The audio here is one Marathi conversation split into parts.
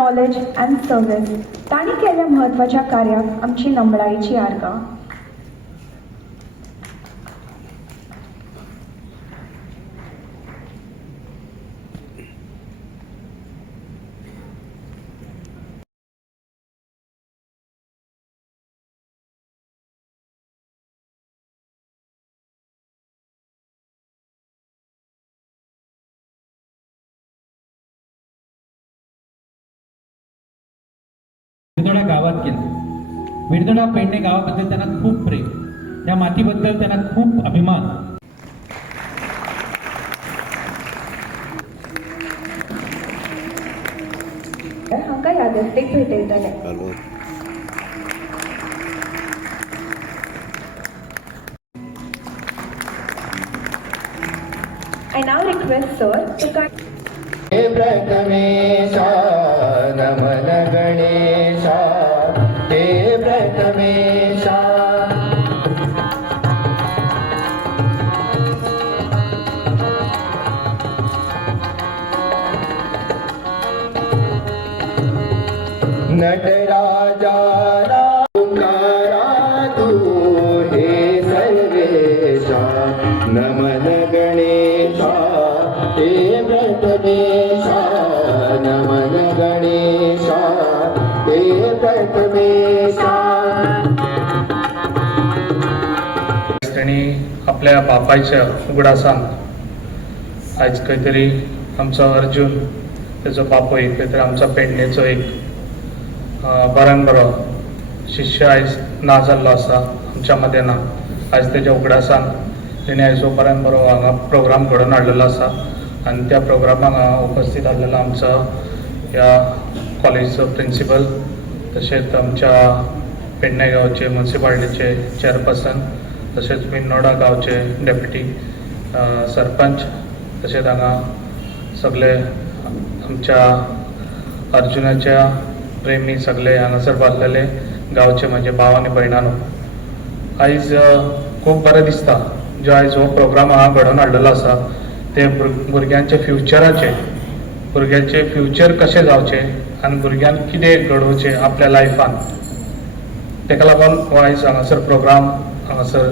नॉलेज अँड सर्व्हिस तांणी केल्ल्या म्हत्वाच्या कार्याक आमची नमळाईची आर्गां. मिरदोडा गावात केलं. मिरदोडा पेडणे गावाबद्दल त्यांना खूप प्रेम, त्या मातीबद्दल त्यांना खूप अभिमान. हांकां यादस्तीक भेटयतले. I now request sir to हे प्रथमेशा नमन गणेशा, हे प्रथमेशा. नटराजा ओंकारा तू हे सर्वेशा, नमन गणेशा हे प्रथमेशा, नमन गणेशा हे प्रथमेशा. त्यांनी आपल्या बापायच्या उगडासान आज काहीतरी आमचा अर्जुन त्याचा बापूय काहीतरी आमचा पेडणेचो एक बऱ्यान बरो शिष्य आयज ना जाल्लो आसा आमच्या मदें ना. आज तेज्या उगडासान तेणे आयज बऱ्यान बरो हांगा प्रोग्राम घडोवन हाडलेलो आसा आनी त्या प्रोग्रामाक उपस्थित आसलेलो आमचो ह्या कॉलेजचो प्रिंसिपल, तशेंच आमच्या पेडणे गांवचे म्युनिसिपालिटीचे चेअरपर्सन, तशेंच मिनोडा गांवचे डेप्युटी सरपंच, तशेंच हांगा सगळे आमच्या अर्जुनाच्या प्रेमी सगळे हांगासर बांदलेले गांवचे म्हाजे भाव आनी भयणानो. आयज खूब बरें दिसता जो आयज हो प्रोग्राम हांगा घडोवन हाडलेलो आसा ते भुरग्यांचे फ्युचराचे, भुरग्यांचे फ्युचर कशें जावचें आनी भुरग्यांक कितें घडोवचें आपल्या लायफान, तेका लागून हो आयज हांगासर प्रोग्राम हांगासर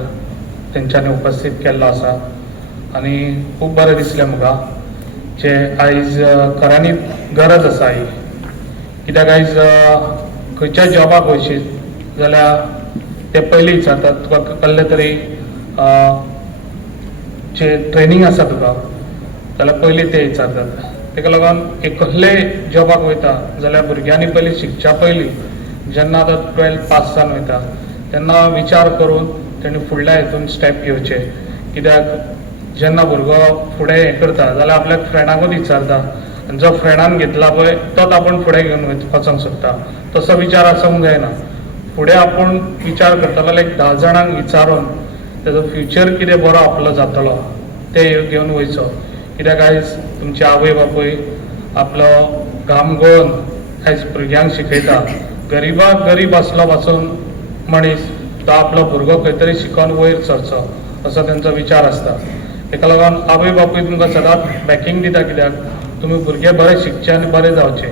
तेंच्यांनी उपस्थित केल्लो आसा. आनी खूब बरें दिसलें म्हाका जे आयज खऱ्यांनी गरज आसा ही. कित्याक आयज खंयच्या जॉबाक वयशीत जाल्यार ते पयलीं विचारतात तुका कसलें तरी जे ट्रेनींग आसा तुका जाल्यार पयलीं ते विचारतात. तेका लागून एक कसलेय जॉबाक वयता जाल्यार भुरग्यांनी पयलीं शिकच्या पयलीं जेन्ना आतां 12th पास जावन वयता तेन्ना विचार करून तेणी फुडल्या हितून स्टेप घेवचे. कित्याक जेन्ना भुरगो फुडें हें करता जाल्यार आपल्या फ्रेंडाकूच विचारता आनी जो फ्रेंडान घेतला पळय तोच आपूण फुडें घेवन वचोंक सोदता. तसो विचार आसूंक जायना. फुडें आपूण विचार करतलो लायक 10 जाणांक विचारून तेजो फ्युचर कितें बरो आपलो जातलो ते घेवन वयचो. कित्याक आयज तुमचे आवय बापूय आपलो घाम गळोवन आयज भुरग्यांक शिकयता. गरीबाक गरीब आसलो पासून मनीस तो आपलो भुरगो खंय तरी शिकोवन वयर सरचो असो तेंचो विचार आसता. तेका लागून आवय बापूय तुमकां सदांच बॅकींग दिता. कित्याक तुमी भुरगे बरे शिकचे आनी बरे जावचे.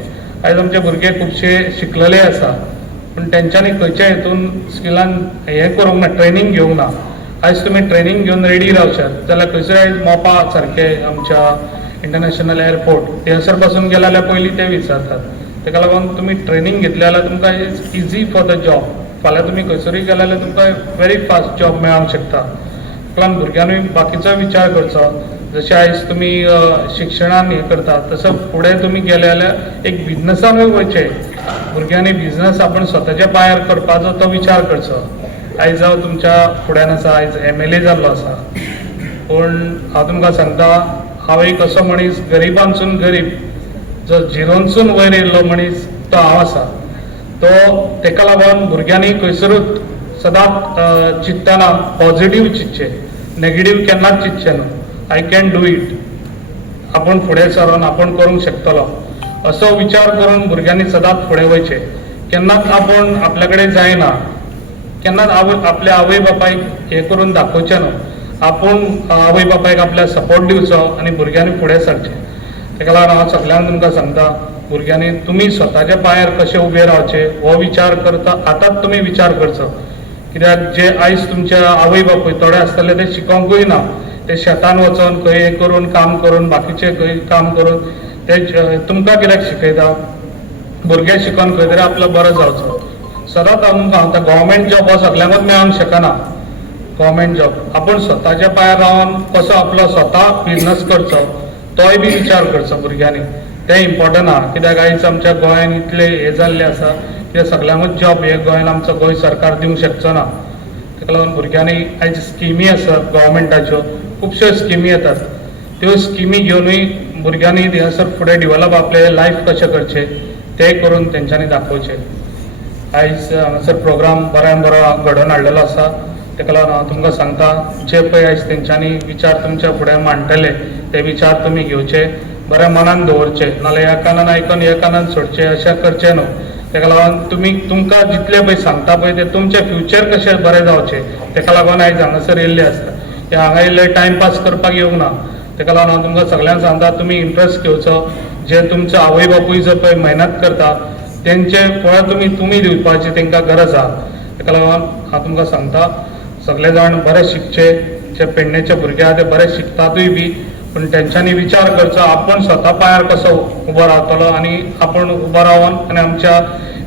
आयज आमचे भुरगे खुबशे शिकलेले आसा पूण तेंच्यांनी खंयच्या हितून स्किलान हें करूंक ना, ट्रेनींग घेवंक ना. आयज तुमी ट्रेनींग घेवन रेडी रावशात जाल्यार खंयसर आयज मोपा सारके आमच्या इंटरनॅशनल एअरपोर्ट थंयसर पासून गेले जाल्यार पयलीं ते विचारतात. तेका लागून तुमी ट्रेनींग घेतले जाल्यार तुमकां इजी फॉर द जॉब. फाल्यां तुमी खंयसरूय गेले जाल्यार तुमकां व्हेरी फास्ट जॉब मेळोंक शकता. लागून भुरग्यांनी बाकीचो विचार करचो. जशें आयज तुमी शिक्षणान हें करता तसो फुडें तुमी गेले जाल्यार एक बिजनसानूय वयचे. भुरग्यांनी बिजनस आपूण स्वताच्या पांयार करपाचो तो विचार करचो. आयज हांव तुमच्या फुड्यान आसा, आयज MLA जाल्लो आसा पूण हांव तुमकां सांगता हांव एक असो मनीस गरिबांसून गरीब जो झिरोनसून वयर येयल्लो मनीस तो हांव आसा. तो तेका लागून भुरग्यांनी खंयसरूच सदांच चिंततना पॉझिटीव चिंतचें, नेगेटीव केन्नाच चिंतचें न्हू. I can do it. आपूण फुडें सरून आपूण करूंक शकतलो असो विचार करून भुरग्यांनी सदांच फुडें वयचें. केन्नाच आपूण आपल्या कडेन जायना, केन्नाच आपल्या आवय बापायक हें करून दाखोवचें न्हू. आपूण आवय बापायक आपल्या सपोर्ट दिवचो आनी भुरग्यांनी फुडें सरचें. तेका लागून हांव सगळ्यांक तुमकां सांगता भुरग्यांनी तुमी स्वताच्या पांयार कशें उबे रावचे हो विचार करता आतांच तुमी विचार करचो. कित्याक जे आयज तुमच्या आवय बापूय थोडे आसतले ते शिकोंकूय ना, ते शेतान वचोन खंय हें करून काम करून बाकीचे खंय काम करून ते तुमकां कित्याक शिकयता. भुरगे शिकून खंय तरी आपलो बरो जावचो. सदांच आमकां हांव गव्हर्मेंट जॉब हो सगळ्यांकूच मेळोंक शकना. गव्हर्मेंट जॉब आपण स्वताच्या पांयार रावन कसो आपलो स्वता बिझनस करचो तोय बी विचार करचो भुरग्यांनी. तें इम्पॉर्टंट आहा. कित्याक आयज आमच्या गोंयांत इतले हे जाल्ले आसा की सगळ्यांकूच जॉब हे गोंयांत आमचो गोंय सरकार दिवंक शकचो ना. ताका लागून भुरग्यांनी आयज स्किमी आसात गव्हर्मेंटाच्यो, खुबश्यो स्किमी येतात. त्यो स्किमी घेवनूय भुरग्यांनी हांगासर फुडें डिवेलप आपले लायफ कशें करचें तें करून तेंच्यांनी दाखोवचें. आयज हांगासर प्रोग्राम बऱ्यान बरो घडोवन हाडलेलो आसा. ताका लागून हांव तुमकां सांगता जे पळय आयज तेंच्यांनी विचार तुमच्या फुडें मांडटले ते विचार तुमी घेवचे, बऱ्या मनान दवरचे, नाल्यार ह्या कानान आयकून ह्या कानान सोडचे अशें करचें न्हू. ताका लागून तुमकां जितले पळय सांगता पळय ते तुमचें फ्युचर कशें बरें जावचें ताका लागून आयज हांगासर येयल्ले आसता. ते हांगा येयल्ले टायमपास करपाक येवंक ना. ताका लागून हांव तुमकां सगळ्यांक सांगता तुमी इंट्रस्ट घेवचो. जे तुमचो आवय बापूय जो पळय मेहनत करता तेंचे फळ तुमी दिवपाची तांकां गरज आहा. ताका लागून हांव तुमकां सांगता सगळे जाण बरे शिकचे. जे पेडणेचे भुरगे आहा ते बरे शिकतातूय बी, पूण तेंच्यांनी विचार करचो आपण स्वता पांयार कसो उबो रावतलो आनी आपण उबो रावन आनी आमच्या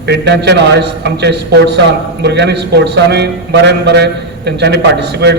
पेडण्याचे आयज आमचे स्पोर्ट्सान भुरग्यांनी स्पोर्ट्सानूय बरें तेंच्यांनी पार्टिसिपेट